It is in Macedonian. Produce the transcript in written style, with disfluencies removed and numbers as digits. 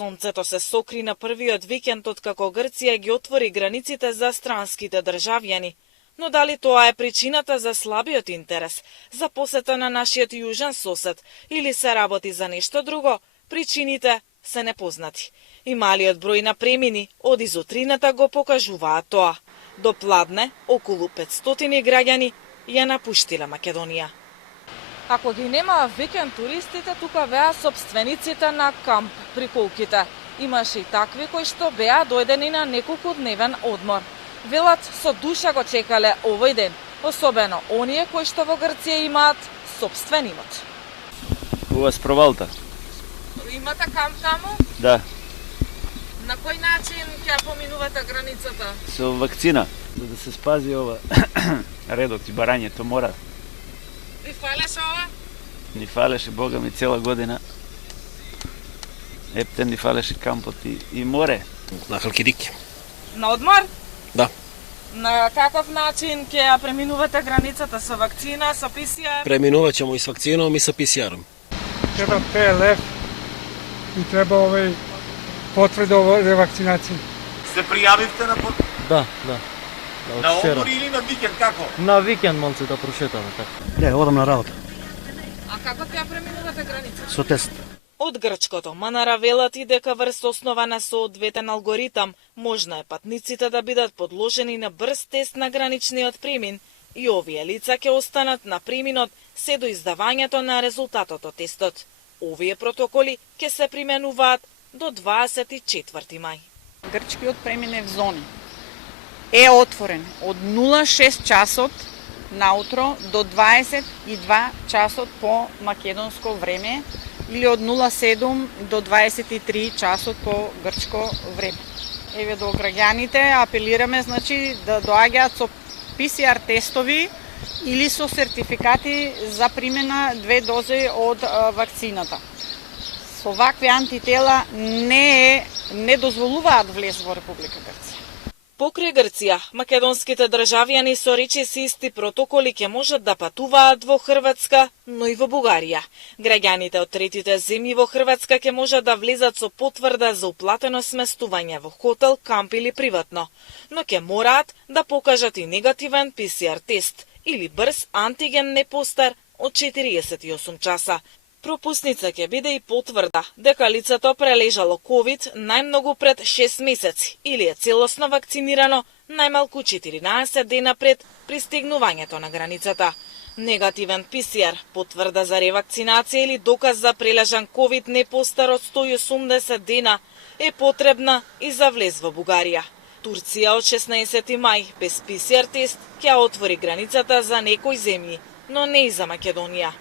Сонцето се сокри на првиот викенд откако Грција ги отвори границите за странските државјани. Но дали тоа е причината за слабиот интерес, за посета на нашиот јужен сосед или се работи за нешто друго, причините се непознати. И малиот број на премини од изутрината го покажуваат тоа. До пладне, околу 500 граѓани ја напуштиле Македонија. Ако ги нема викенд туристите, тука беа сопствениците на камп при Колките. Имаше и такви кои што беа дојдени на неколку дневен одмор. Велат со душа го чекале овој ден, особено оние кои што во Грција имаат сопствен имот. У вас провалта? Имате камп таму? Да. На кој начин ќе поминувате границата? Со вакцина, за да се спази ова редот и барањето мора. Ви фалеше ова? Ни фалеше, Бога ми, цела година. Ептен ни фалеше кампот и море. На Халкидик. На одмор? Да. На каков начин ќе ја преминувате границата, со вакцина, со PCR? Преминуват ćemo i s vakcinom i sa PCR-om. Treba PLF i treba potvrda o revakcinaciji. Се пријавивте на Да. на одмор или на викенд, како? На викенд малце да прошетаме така. Ne, odam na работа. А како ќе ја преминувате границата? Со тест. Од грчкото МНР велат и дека врз основа на соодветен алгоритам можно е патниците да бидат подложени на брз тест на граничниот премин и овие лица ќе останат на преминот се до издавањето на резултатот од тестот. Овие протоколи ќе се применуваат до 24 мај. Грчкиот премин е в зони. Е отворен од 06 часот наутро до 22 часот по македонско време или од 07 до 23 часот по грчко време. Еве до граѓаните апелираме да доаѓаат со PCR тестови или со сертификати за примена 2 дози од вакцината. Со вакви антитела не дозволуваат влез во Република Грција. Покрај Грција, македонските државјани со речиси исти протоколи ќе можат да патуваат во Хрватска, но и во Бугарија. Граѓаните од третите земји во Хрватска ќе можат да влезат со потврда за уплатено сместување во хотел, камп или приватно, но ќе мораат да покажат и негативен PCR тест или брз антиген не постар од 48 часа. Пропусница ќе биде и потврда дека лицето прележало COVID најмногу пред 6 месеци или е целосно вакцинирано најмалку 14 дена пред пристигнувањето на границата. Негативен PCR, потврда за ревакцинација или доказ за прележан COVID не постар од 180 дена е потребна и за влез во Бугарија. Турција од 16 мај без PCR тест ќе отвори границата за некои земји, но не и за Македонија.